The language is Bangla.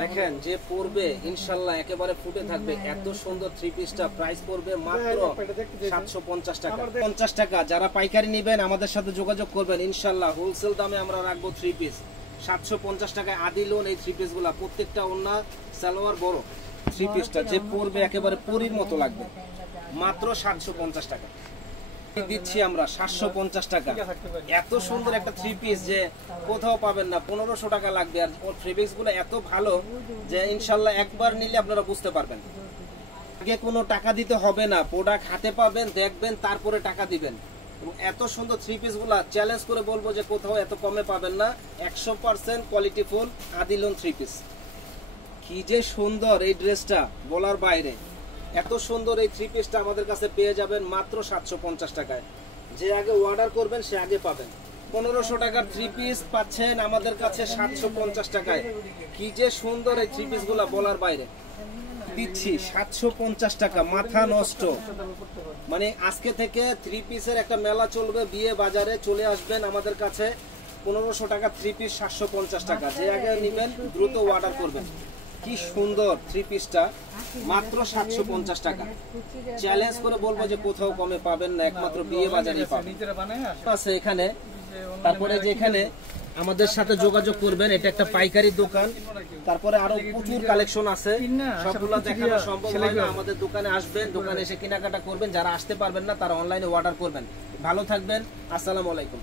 দেখেন যে পড়বে ইনশাআল্লাহ একেবারে ফুটে থাকবে। এত সুন্দর থ্রি পিসটা প্রাইস পড়বে মাত্র 750 টাকা। 50 টাকা। যারা পাইকারি নেবেন আমাদের সাথে যোগাযোগ করবেন, ইনশাআল্লাহ হোলসেল দামে আমরা রাখবো থ্রি পিস 750 টাকায়। আদিলন এই থ্রি পিস গুলা প্রত্যেকটা ওন্না সালোয়ার বড়। থ্রি পিসটা যে পড়বে একেবারে পরীর মতো লাগবে, মাত্র 750 টাকা দিচ্ছি আমরা। 750 টাকা। এত সুন্দর একটা থ্রি পিস যে কোথাও পাবেন না, 1500 টাকা লাগবে। আর ওর থ্রি পিস গুলো এত ভালো যে ইনশাল্লাহ একবার নিলে আপনারা বুঝতে পারবেন। আগে কোনো টাকা দিতে হবে না, প্রোডাক্ট হাতে পাবেন, দেখবেন, তারপরে টাকা দিবেন। এবং এত সুন্দর থ্রি পিস গুলা চ্যালেঞ্জ করে বলবো যে কোথাও এত কমে পাবেন না। 100% কোয়ালিটি ফুল আদিলন থ্রি পিস। কি যে সুন্দর এই ড্রেসটা বলার বাইরে। এত সুন্দর এই থ্রি পিসটা আমাদের কাছে পেয়ে যাবেন মাত্র 750 টাকায়। যে আগে অর্ডার করবেন সে আগে পাবেন। 1500 টাকার থ্রি পিস পাচ্ছেন আমাদের কাছে 750 টাকায়। কি যে সুন্দর এই থ্রি পিস গুলা বলার বাইরে। দিচ্ছি 750 টাকা, মাথা নষ্ট। মানে আজকে থেকে থ্রি পিসের একটা মেলা চলবে, বিয়ে বাজারে চলে আসবেন আমাদের কাছে। 1500 টাকা থ্রি পিস 750 টাকা। যে আগে নিবেন দ্রুত অর্ডার করবেন। কি সুন্দর থ্রি পিসটা, মাত্র 750 টাকা। চ্যালেঞ্জ করে বলবো যে কোথাও কমে পাবেন না, একমাত্র বিয়ে বাজারেই পাবেন। আছে এখানে। তারপরে যে এখানে আমাদের সাথে যোগাযোগ করবেন, এটা একটা পাইকারি দোকান। তারপরে আরো প্রচুর কালেকশন আছে, সবগুলো দেখানো সম্ভব হয় না। আমাদের দোকানে আসবেন, দোকানে এসে কেনাকাটা করবেন। যারা আসতে পারবেন না তারা অনলাইনে অর্ডার করবেন। ভালো থাকবেন, আসসালামু আলাইকুম।